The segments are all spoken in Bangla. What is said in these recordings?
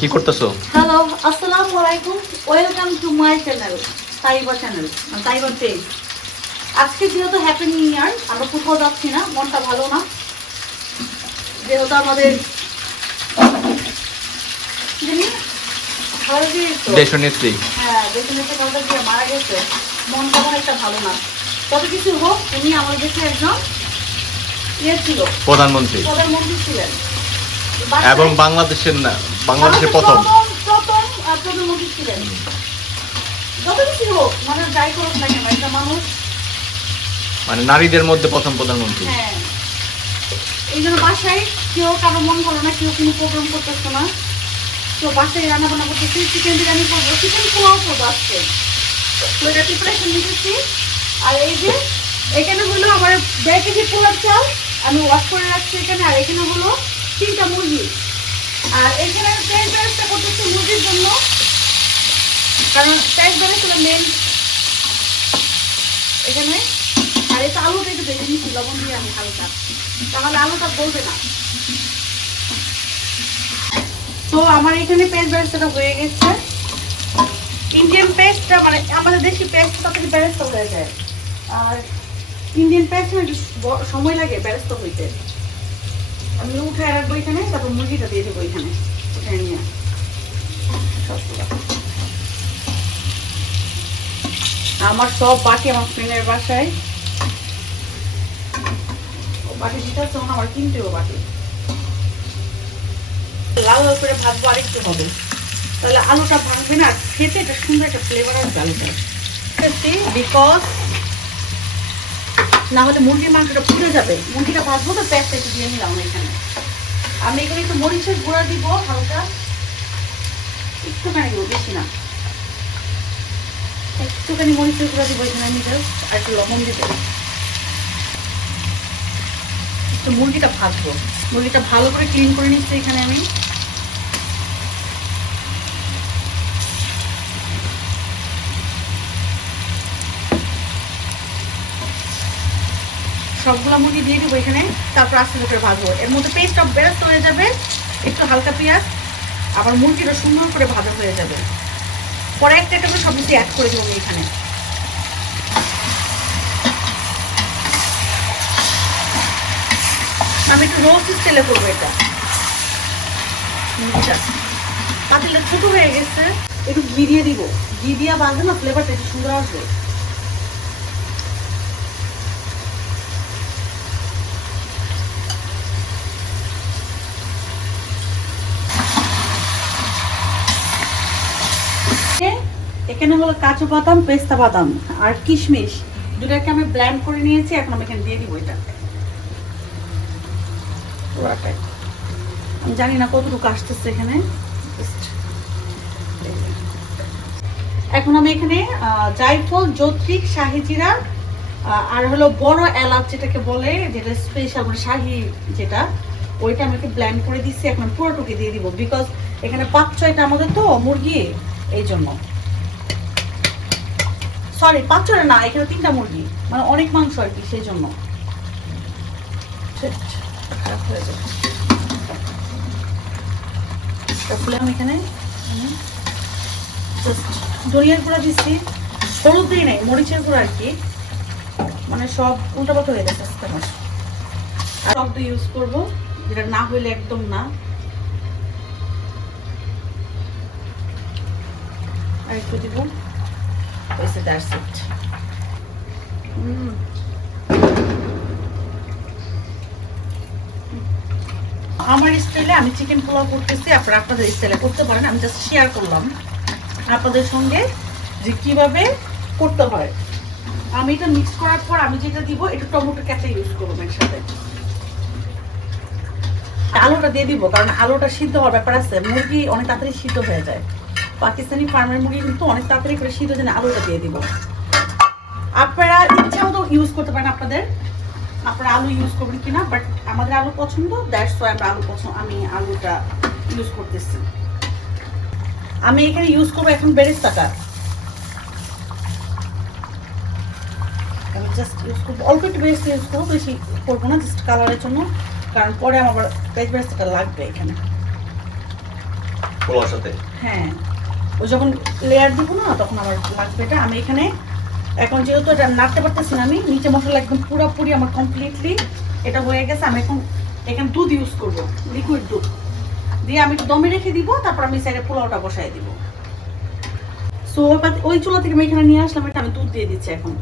কি করতেছো? হ্যালো, আসসালামু আলাইকুম। ওয়েলকাম টু মাই চ্যানেল, তাইবার পেজ। আজকে যেহেতু হ্যাপি নিউ ইয়ার, আমরা কোথাও যাচ্ছি না, মনটা ভালো না। যেহেতু আমাদের দেশনেত্রী দেশনেত্রী খালেদা জিয়া মারা গেছে, মন তেমন একটা ভালো না। তবে কিছু হোক, উনি আমাদের দেশে একজন ছিল, প্রধানমন্ত্রী ছিলেন এবং বাংলাদেশের প্রথম প্রধানমন্ত্রী ছিলেন। যত কিছু হোক, মানে যাই করুক না কেন, একটা মানুষ নারীদের মধ্যে প্রথম প্রধানমন্ত্রী। হ্যাঁ, এই জন্য বাসায় কেউ কারো মন ভালো না, কেউ কোনো প্রোগ্রাম করতেছে না, তো বাসায় রান্না বান্না করতেছি। চিকেন বিরিয়ানি করবো, চিকেন পোলাও করবো আজকে, তো এটা প্রিপারেশন নিতেছি। আর এই যে এখানে হলো আমার 1.5 কেজি পোলার চাল আমি ওয়াশ করে রাখছি এখানে। আর এখানে হলো 3টা মুরগি। আর এখানে পেঁয়াজ বেরেস্তা করতেছি মুরগির জন্য, কারণ পেঁয়াজ বেরেস্তা মেন এখানে। আর এটা আলুটা একটু বেশি নিচ্ছি লবণ দিয়ে আমি হালকা, তাহলে আলুটা বলবে না। তো আমার এখানে পেস্ট বেরেস্তাটা হয়ে গেছে। ইন্ডিয়ান পেস্টটা মানে আমাদের দেশি পেস্ট তাড়াতাড়ি বেরেস্তা হয়ে যায়, আর ইন্ডিয়ান পেস্ট একটু সময় লাগে বেরেস্তা হইতে। আমি উঠায় রাখবো এখানে, তারপর মুরগিটা দিয়ে দেবো এখানে উঠায় নিয়ে সবগুলো। আমার সব বাটি আমার ফ্রেন্ডের বাসায় বাটি দিতে হচ্ছে, আমার কিনতেও বাটি। লাল লাল করে ভাজবো, আরেকটু হবে, তাহলে আলুটা ভাঙবে না, খেতে একটা সুন্দর একটা ফ্লেভার আসবে আলুটা। বিকজ না হলে মুরগির মাংসটা পুড়ে যাবে। মুরগিটা ভাজবো তো পেঁয়াজটা একটু দিয়ে নিলাম এখানে। আমি এখানে একটু মরিচের গুঁড়া দিব হালকা, একটুখানি দিব, বেশি না, একটুখানি মরিচের গুঁড়া দিব এখানে আমি জাস্ট, আর একটু লবণ দিতে। তো মুরগিটা ভাজবো, মুরগিটা ভালো করে ক্লিন করে নিচ্ছি এখানে আমি। সবগুলো মুরগি দিয়ে দিব এখানে, তারপর আস্তে করে ভাজবো। এর মধ্যে পেস্টটা বেরেস্তা হয়ে যাবে, একটু হালকা পেঁয়াজ, আবার মুরগিটা সুন্দর করে ভাজা হয়ে যাবে। পরে একটা একটা করে সব কিছু অ্যাড করে দেবো এখানে। আমি একটু রোস্ট স্টাইলে করবো এটা। মুরগিটা পাতিলটা ছোট হয়ে গেছে, একটু ঘি দিয়ে দিব। ঘি দিয়ে বাঁধবে না, ফ্লেভারটা একটু সুন্দর আসবে। এখানে হলো কাজু বাদাম, পেস্তা বাদাম আর কিশমিশ দুটাকে আমি ব্লেন্ড করে নিয়েছি। এখন আমি এখানে দিয়ে দিব এটা। আমি জানি না কতটুকু আসতেছে এখানে। এখন আমি এখানে জায়ফল, যৌত্রিক, শাহি জিরা আর হলো বড় এলাচ যেটাকে বলে, যেটা স্পেশাল মানে শাহি যেটা, ওইটা আমি একটু ব্লেন্ড করে দিচ্ছি। এখন পুরোটুকু দিয়ে দিব, বিকজ এখানে 5-6টা আমাদের তো মুরগি, এই জন্য। সরি, 5-6টা না, এখানে 3টা মুরগি, মানে অনেক মাংস আর কি, সেই জন্য। আমি এখানে ধনিয়ার গুঁড়া দিচ্ছি, হলুদ দিই নাই, মরিচের গুঁড়া আর কি, মানে সব উল্টাপাল্টা হয়ে গেছে আজকে আমার। আর টক দই ইউজ করবো, যেটা না হইলে একদম না। আর একটু দিব, দ্যাটস ইট। আমার স্টাইলে আমি চিকেন পোলাও করতেছি, আপনারা আপনাদের স্টাইলে করতে পারেন। আমি জাস্ট শেয়ার করলাম আপনাদের সঙ্গে যে কিভাবে করতে হয়। আমি এটা মিক্স করার পর আমি যেটা দিব, একটু টমেটো কেঁচা ইউজ করবো এর সাথে। আলুটা দিয়ে দিব, কারণ আলুটা সিদ্ধ হওয়ার ব্যাপার আছে। মুরগি অনেক তাড়াতাড়ি সিদ্ধ হয়ে যায়, পাকিস্তানি ফার্মের মুরগি কিন্তু অনেক তাড়াতাড়ি করে সিদ্ধ হয়ে যায়। আলুটা দিয়ে দিব, আপনারা ইচ্ছা মতো ইউজ করতে পারেন আপনারা আলু ইউজ করবেন কিনা, বাট আমাদের আলু পছন্দ, দ্যাটস ওয়াই আমি আলুটা ইউজ করতেছি। আমি এখানে ইউজ করবো এখন বেরেস্তাটা। আমি জাস্ট ইউজ করবো, অল্প একটু বেরেস্তা ইউজ করবো, বেশি করবো না, জাস্ট কালারের জন্য, কারণ পরে আমার পেঁয়াজ বেরেস্তাটা লাগবে এখানে। পোলাওর সাথে। হ্যাঁ, ও যখন লেয়ার দিব না তখন আমার লাগবে এটা। আমি এখানে এখন যেহেতু এটা নাড়তে পারতেছি না, আমি নিচে মশলা একদম পুরোপুরি আমার কমপ্লিটলি এটা হয়ে গেছে। আমি এখন এখানে দুধ ইউজ করব, লিকুইড দুধ দিয়ে আমি একটু দমে রেখে দিব, তারপর আমি সাইডে পোলাওটা বসাই দিব। সো ওই চুলা থেকে আমি এখানে নিয়ে আসলাম, এটা আমি দুধ দিয়ে দিচ্ছি। এখন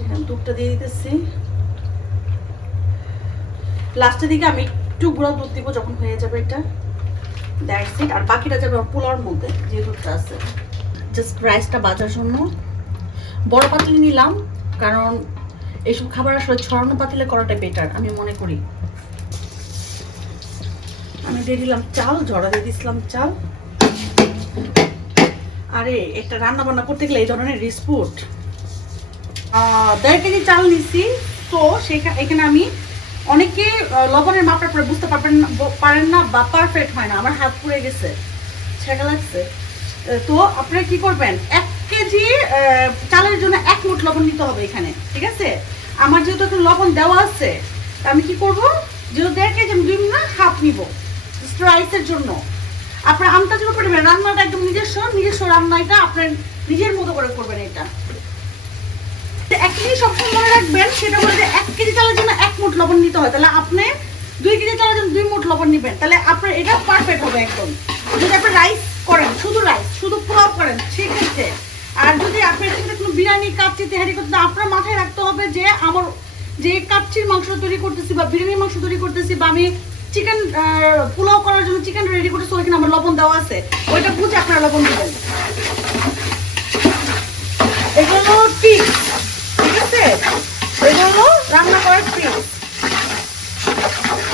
এখানে দুধটা দিয়ে দিতেছি। লাস্টের দিকে আমি একটু গুঁড়া দুধ দিব যখন হয়ে যাবে এটা। That's it. আর বাকিটা যাবে আমার পোলাওর মধ্যে যে দুধটা আছে। জাস্ট রাইসটা বাজার জন্য বড় পাতিল নিলাম, কারণ এইসব খাবার আসলে ছড়ানো পাতিলে করাটা বেটার আমি মনে করি। আমি দিয়ে দিলাম চাল, ঝরা দিয়ে দিয়েছিলাম চাল। আরে একটা রান্না বান্না করতে গেলে এই ধরনের রিসপুট 1.5 কেজি চাল নিছি। তো এখানে আমি অনেকে লবণের মাপটা পরে বুঝতে পারেন না বা পারফেক্ট হয় না। আমার হাত পুড়ে গেছে, ছেঁকা লাগছে। তো আপনারা কি করবেন, 1 কেজি চালের জন্য 1 মুঠ লবণ নিতে হবে এখানে, ঠিক আছে? আমার যেহেতু এখন লবণ দেওয়া আছে, আমি কি করব, যেহেতু 1.5 কেজি আমি 2 না হাফ নিব রাইসের জন্য। আপনার আন্দাজের উপরে রান্নাটা একদম নিজস্ব রান্না, এটা আপনার নিজের মতো করে করবেন। এটা এক জিনিস সবসময় মনে রাখবেন, সেটা হলো যে 1 কেজি চালের জন্য 1 মুঠ লবণ নিতে হয়। তাহলে আপনি 2 কেজি চালের জন্য 2 মুঠ লবণ নেবেন, তাহলে আপনার এটা পারফেক্ট হবে একদম। যদি আপনি রাইস করেন, শুধু পোলাও করেন সেক্ষেত্রে। আর যদি আপনার কোনো বিরিয়ানি কাচ্চি তেহারি করতে, আপনার মাথায় রাখতে হবে যে আমার যে কাচ্চির মাংস তৈরি করতেছি বা বিরিয়ানির মাংস তৈরি করতেছি বা আমি চিকেন পোলাও করার জন্য চিকেন রেডি করতেছি, ওইখানে আমার লবণ দেওয়া আছে, ওইটা বুঝে আপনারা লবণ দেবেন। এগুলো টিপস, ঠিক আছে? এগুলো রান্না করার টিপস।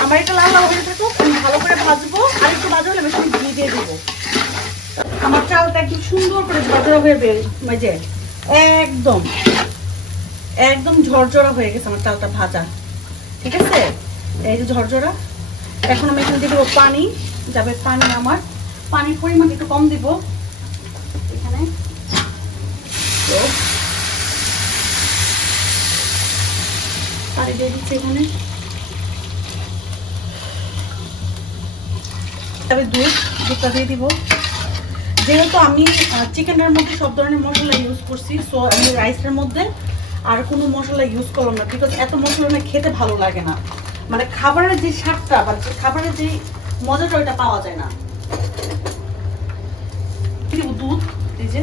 আমার এটা লাল লাল হয়ে থাকুক, আমি ভালো করে ভাজবো। আর একটু ভাজা হলে আমি ঘি দিয়ে দেবো। আমার চালটা একদম সুন্দর করে ঝরঝরা হয়ে বেজে একদম ঝরঝরা হয়ে গেছে আমার চালটা ভাজা, ঠিক আছে? এই যে ঝরঝরা। এখন আমি এখানে দিয়ে দেবো পানি, যাবে পানি। আমার পানির পরিমাণ একটু কম দিব এখানে। পানি দিয়ে দিচ্ছি এখানে। তবে দুধটা দিয়ে দিব। যেহেতু আমি চিকেনের মধ্যে সব ধরনের মশলা ইউজ করছি, সো আমি রাইসের মধ্যে আর কোনো মশলা ইউজ করলাম না, বিকজ এত মশলা না খেতে ভালো লাগে না। মানে খাবারের যে স্বাদটা বা খাবারের যে মজাটা ওইটা পাওয়া যায় না। দুধ, এই যে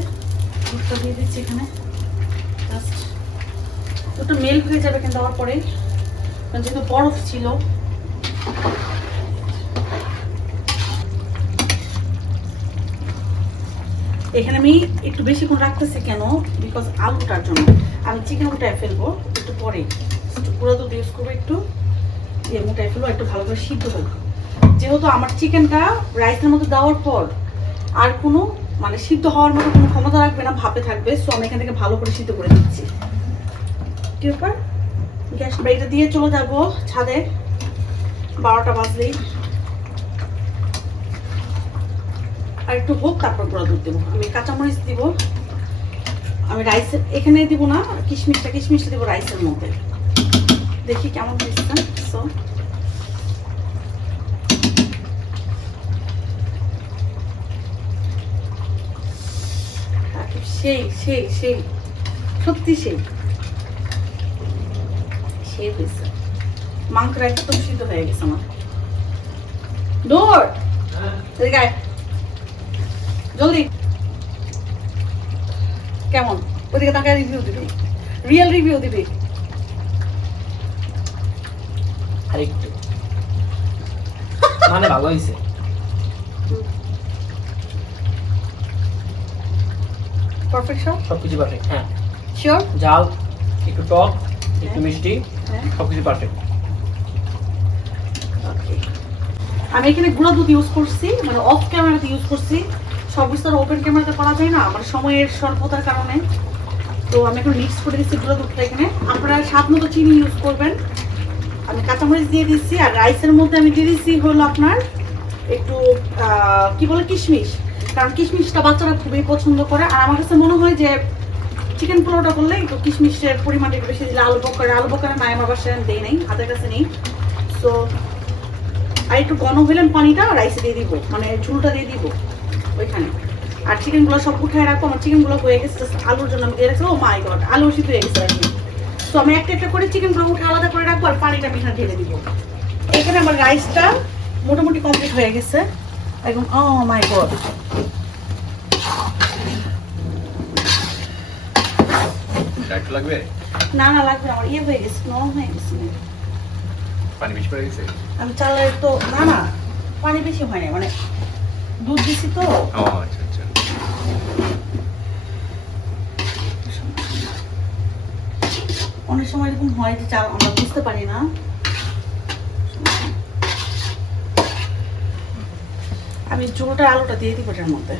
দুধটা দিয়ে দিচ্ছি এখানে। জাস্ট দুধটা মেল্ট হয়ে যাবে কিন্তু দেওয়ার পরে, কারণ যেহেতু বরফ ছিল। এখানে আমি একটু বেশিক্ষণ রাখতেছি কেন, বিকজ আলুটার জন্য। আমি চিকেন উঠায় ফেলবো একটু পরে, একটু পুরো দুধ ইউজ করবো, একটু উঠায় ফেলবো, একটু ভালো করে সিদ্ধ হোক। যেহেতু আমার চিকেনটা রাইসের মধ্যে দেওয়ার পর আর কোনো মানে সিদ্ধ হওয়ার মতো কোনো ক্ষমতা রাখবে না, ভাপে থাকবে। সো আমি এখান থেকে ভালো করে সিদ্ধ করে দিচ্ছি। কি ব্যাপার, গ্যাস এটা দিয়ে চলে যাবো ছাদে 12টা বাজলেই। আর একটু হোক, তারপর গুঁড়া দুধ দেবো। আমি কাঁচামরিচ দিব, আমি রাইসের এখানে দিব না, কিশমিশটা দেবো রাইসের মধ্যে। দেখি কেমন হয়েছে। সো সেই সত্যি সেই হয়েছে। মাংসটা একদম সিদ্ধ হয়ে গেছে আমার। দৌড় জলদি। কেমন ওদিকে তাকে রিভিউ দিবি, রিয়েল রিভিউ দিবি। আরেকটু মানে ভালো হয়েছে, পারফেক্ট সবকিছু পারফেক্ট। হ্যাঁ, শিওর। জাল একটু টক একটু মিষ্টি, সবকিছু পারফেক্ট। আমি এখানে গুঁড়া দুধ ইউজ করছি, মানে অফ ক্যামেরাতে ইউজ করছি। সব কিছু ওপেন ক্যামেরাতে করা যায় না আমার সময়ের স্বল্পতার কারণে। তো আমি এখন মিক্স করে দিচ্ছি গুঁড়া দুধটা এখানে। আপনারা স্বাদ মতো চিনি ইউজ করবেন। আমি কাঁচামরিচ দিয়ে দিচ্ছি। আর রাইসের মধ্যে আমি দিয়ে দিচ্ছি হলো আপনার একটু কি বলে কিশমিশ, কারণ কিশমিশটা বাচ্চারা খুবই পছন্দ করে। আর আমার কাছে মনে হয় যে চিকেন পোলাওটা করলে একটু কিশমিশের পরিমাণটা একটু বেশি দিলে আলু বকরা নাই, আমার বাসায় দেই নাই, হাতের কাছে নেই। তো আর একটু ঘন হইলে পানিটা রাইসে দিয়ে দিব, মানে ঝুলটা দিয়ে দিব ওইখানে। আর চিকেনগুলো সব উঠায় রাখবো, আমার চিকেনগুলো হয়ে গেছে, আলুর জন্য আমি দিয়ে রাখছি। ও মাই গড, আলু সিদ্ধ হয়ে গেছে আর কি। তো আমি একটা একটা করে চিকেনগুলো উঠে আলাদা করে রাখবো, আর পানিটা আমি এখানে ঢেলে দিব। এখানে আমার রাইসটা মোটামুটি কমপ্লিট হয়ে গেছে একদম। ও মাই গড, একটু লাগবে, না না লাগবে, আমার ইয়ে হয়ে গেছে, নরম হয়ে গেছে। পানি বেশি পড়ে গেছে। আমি চালের তো না না পানি বেশি হয় না, মানে দুধ দিছি তো। ও আচ্ছা আচ্ছা। অনেক সময় এরকম হয় যে চাল আমরা বুঝতে পারি না। আমি ঝোলটা আলুটা দিয়ে দিব এটার মধ্যে।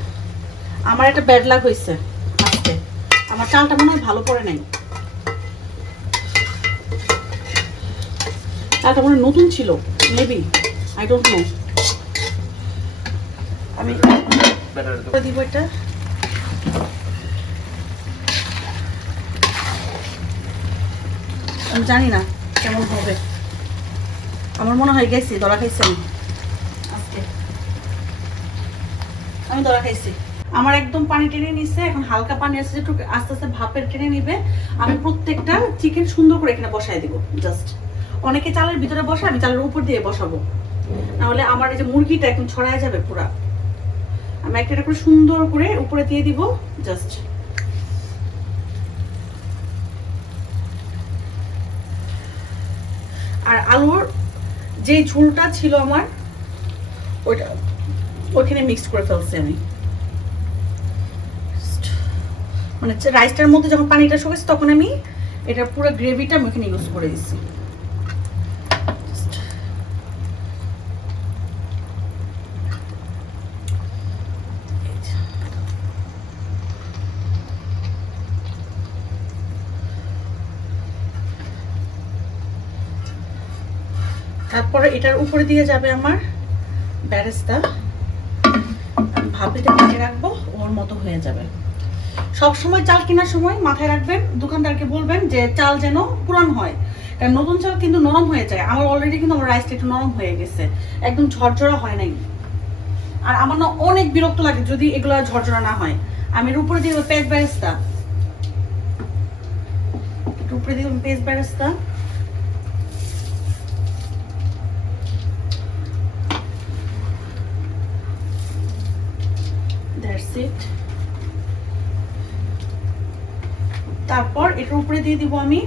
আমার একটা ব্যাড লাক হয়েছে আজকে, আমার চালটা মনে হয় ভালো পড়ে নাই। চালটা মনে হয় নতুন ছিল, মেবি, আই ডোন্ট নো। আমি দিব এটা। আমি জানি না কেমন হবে, আমার মনে হয় গেছি ধরা খাইছি আমি আজকে, আমি ধরা খাইছি। আমার একদম পানি টেনে নিচ্ছে, এখন হালকা পানি আছে, একটু আস্তে আস্তে ভাপের টেনে নিবে। আমি প্রত্যেকটা চিকেন সুন্দর করে এখানে বসাই দিব। জাস্ট অনেকে চালের ভিতরে বসে, আমি চালের উপর দিয়ে বসাবো, নাহলে আমার এই যে মুরগিটা একদম ছড়ায় যাবে পুরা। আমি একটা একটা করে সুন্দর করে উপরে দিয়ে দিব জাস্ট। আর আলুর যে ঝোলটা ছিল আমার, ওইটা ওইখানে মিক্স করে ফেলছি আমি, মানে রাইসটার মধ্যে যখন পানিটা শুকাইছে তখন আমি এটা পুরো গ্রেভিটা আমি ওখানে ইউজ করে দিচ্ছি। তারপরে এটার উপরে দিয়ে যাবে আমার বেরেস্তা, ভাপিতে ঢেকে রাখবো, ওর মতো হয়ে যাবে। সব সময় চাল কেনার সময় মাথায় রাখবেন, দোকানদারকে বলবেন যে চাল যেন পুরান হয়, কারণ নতুন চাল কিন্তু নরম হয়ে যায়। আমার অলরেডি কিন্তু আমার রাইসটা একটু নরম হয়ে গেছে, একদম ঝরঝরা হয় নাই। আর আমার না অনেক বিরক্ত লাগে যদি এগুলো ঝরঝরা না হয়। আমি এর উপরে দিয়ে পেঁয়াজ বেরেস্তা, উপরে দিয়ে পেঁয়াজ বেরেস্তা, দ্যাটস ইট। তারপর এটার উপরে দিয়ে দিব আমি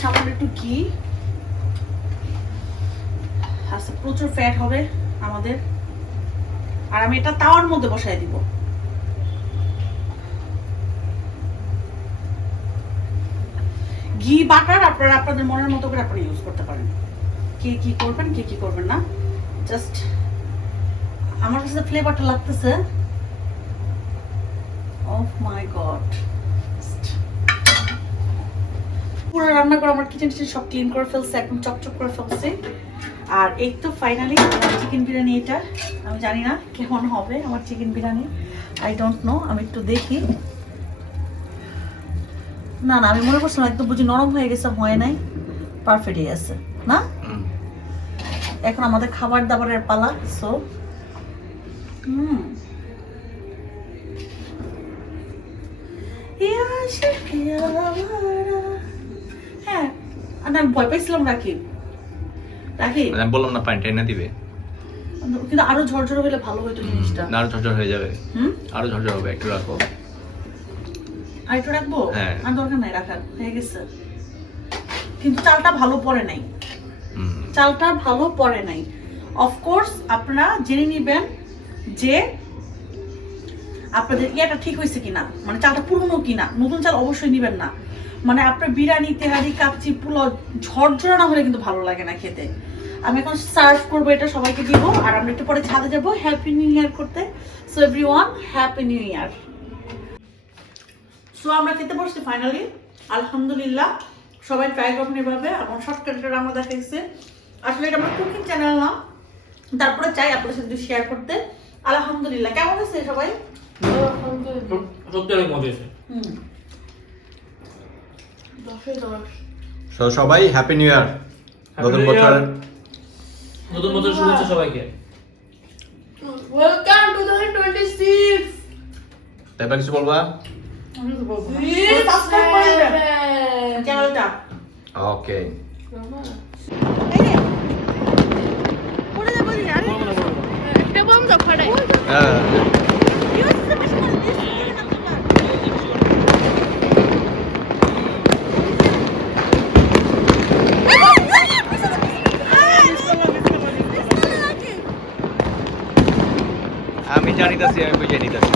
সামান্য একটু ঘি। আচ্ছা, প্রচুর ফ্যাট হবে আমাদের। আর আমি এটা তাওয়ার মধ্যে বসাই দিব। ঘি বাটার আপনারা আপনাদের মনের মতো করে আপনারা ইউজ করতে পারেন, কে কি করবেন কে কি করবেন না। জাস্ট আমার কাছে ফ্লেভারটা লাগতেছে, oh my god। পুরো রান্না করে আমার কিচেন সব ক্লিন করে ফেলছে, একদম চকচক করে ফেলছে। আর এই তো ফাইনালি আমার চিকেন বিরিয়ানি। এটা আমি জানি না কেমন হবে আমার chicken biryani, I don't know. আমি একটু দেখি। না না, আমি মনে করছিলাম একদম বুঝি নরম হয়ে গেছে, হয় নাই, পারফেক্টই আছে না। এখন আমাদের খাবার দাবারের পালা। সো হ্যাঁ, আমি ভয় পাইছিলাম রাখি রাখি, আমি বললাম না পানিটা এনে দিবে, কিন্তু আরো ঝরঝরে হলে ভালো হতো জিনিসটা। আরো ঝরঝর হয়ে যাবে, আরো ঝরঝর হবে, একটু রাখো। আর একটু রাখবো? হ্যাঁ, আর দরকার নাই রাখার, হয়ে গেছে। কিন্তু চালটা ভালো পড়ে নাই, চালটা ভালো পড়ে নাই। অফকোর্স আপনারা জেনে নিবেন যে আপনাদের ইয়েটা ঠিক হয়েছে কিনা, মানে চালটা পুরনো কিনা। নতুন চাল অবশ্যই নিবেন না, মানে আপনার বিরিয়ানি, তেহারি, কাচ্চি, পোলাও ঝরঝরা না হলে কিন্তু ভালো লাগে না খেতে। আমি এখন সার্ভ করবো, এটা সবাইকে দিব। আর আমরা একটু পরে ছাদে যাবো হ্যাপি নিউ ইয়ার করতে। So everyone, happy new year. So আমরা খেতে বসছি ফাইনালি, আলহামদুলিল্লাহ। সবাই ট্রাই করবেন এভাবে। আমার শর্টকাটটা রান্না দেখাইছে। আসলে এটা আমার কুকিং চ্যানেল না, তারপরে চাই আপনাদের সাথে শেয়ার করতে। আলহামদুলিল্লাহ। কেমন আছে সবাই? সত্যি অনেক মজা হয়েছে। সবাই হ্যাপি নিউ ইয়ার। নতুন বছর নতুন বছর শুভেচ্ছা সবাইকে। ওয়েলকাম 2026 তারপর কিছু বলবা? সাবস্ক্রাইব করে দেন চ্যানেলটা। ওকে একটা বম দাও ফাটাই। আমি জানিতাছি, আমি বুঝে নিতাছি।